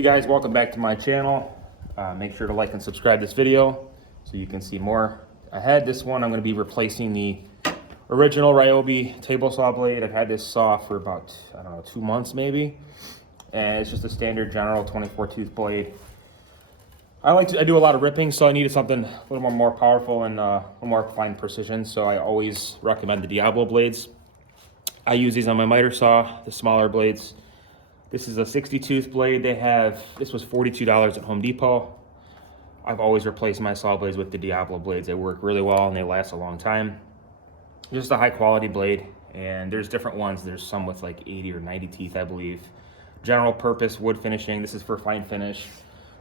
Hey guys, welcome back to my channel. Make sure to like and subscribe this video so you can see more ahead. This one I'm going to be replacing the original Ryobi Table Saw Blade. I've had this saw for about, I don't know, 2 months maybe. And it's just a standard general 24 tooth blade. I do a lot of ripping, so I needed something a little more powerful and a little more fine precision. So I always recommend the Diablo blades. I use these on my miter saw, the smaller blades. This is a 60 tooth blade. This was $42 at Home Depot. I've always replaced my saw blades with the Diablo blades. They work really well and they last a long time. Just a high quality blade, and there's different ones. There's some with like 80 or 90 teeth, I believe. General purpose wood finishing. This is for fine finish.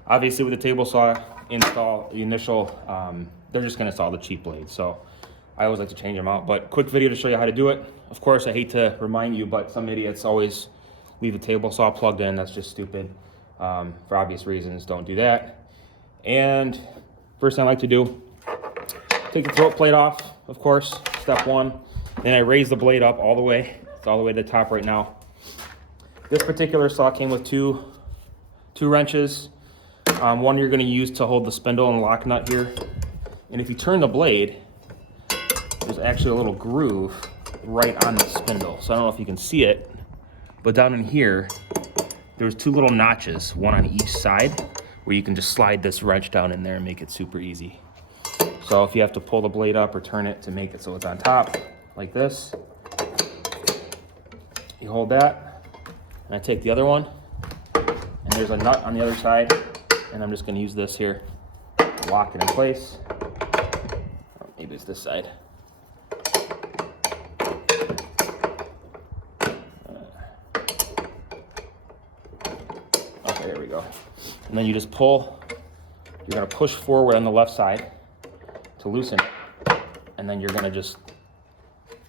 Obviously with the table saw install, the initial, they're just gonna install the cheap blade. So I always like to change them out, but quick video to show you how to do it. Of course, I hate to remind you, but some idiots always leave a table saw plugged in. That's just stupid. For obvious reasons, don't do that. And first thing I like to do, take the throat plate off, of course, step one. Then I raise the blade up all the way. It's all the way to the top right now. This particular saw came with two wrenches. One you're gonna use to hold the spindle and lock nut here. And if you turn the blade, there's actually a little groove right on the spindle. So I don't know if you can see it, but down in here, there's two little notches, one on each side, where you can just slide this wrench down in there and make it super easy. So if you have to pull the blade up or turn it to make it so it's on top, like this, you hold that, and I take the other one, and there's a nut on the other side, and I'm just gonna use this here to lock it in place. Or maybe it's this side. Okay, there we go. And then you just pull. You're gonna push forward on the left side to loosen it, and then you're gonna just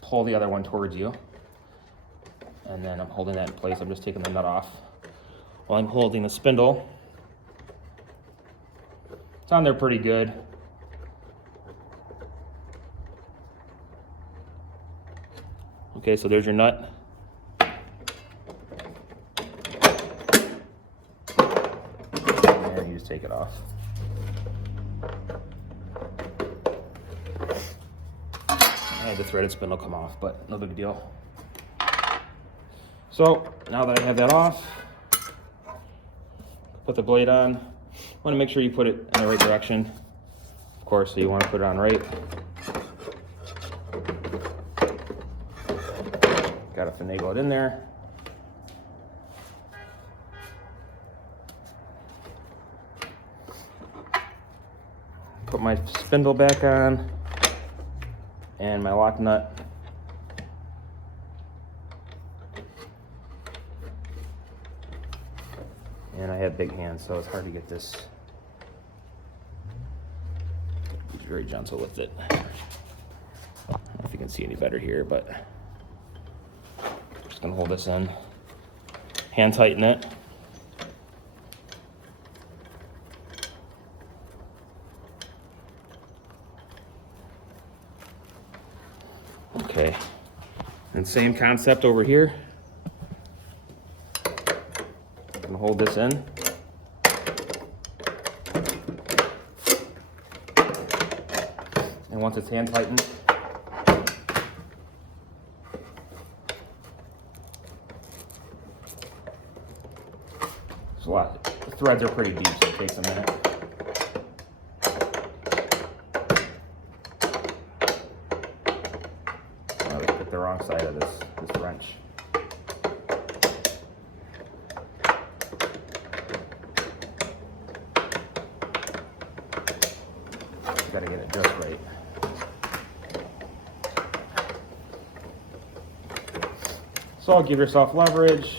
pull the other one towards you. And then I'm holding that in place. I'm just taking the nut off while I'm holding the spindle. It's on there pretty good. Okay, so there's your nut. And you just take it off. I had the threaded spindle come off, but no big deal. So now that I have that off, put the blade on. You want to make sure you put it in the right direction. Of course, so you want to put it on right. Got to finagle it in there. Put my spindle back on and my lock nut. And I have big hands, so it's hard to get this. Be very gentle with it. I don't know if you can see any better here, but I'm just gonna hold this in. Hand tighten it. Okay, and same concept over here. I'm gonna hold this in. And once it's hand tightened, it's a lot. The threads are pretty deep, so it takes a minute. I picked the wrong side of this wrench. Got to get it just right. So give yourself leverage.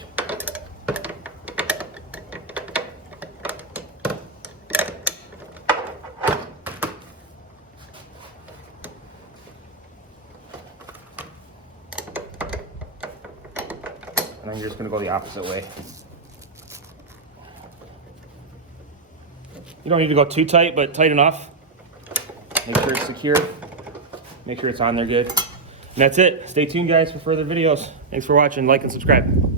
And then you're just going to go the opposite way. You don't need to go too tight, but tight enough. Make sure it's secure. Make sure it's on there good. And that's it. Stay tuned, guys, for further videos. Thanks for watching. Like and subscribe.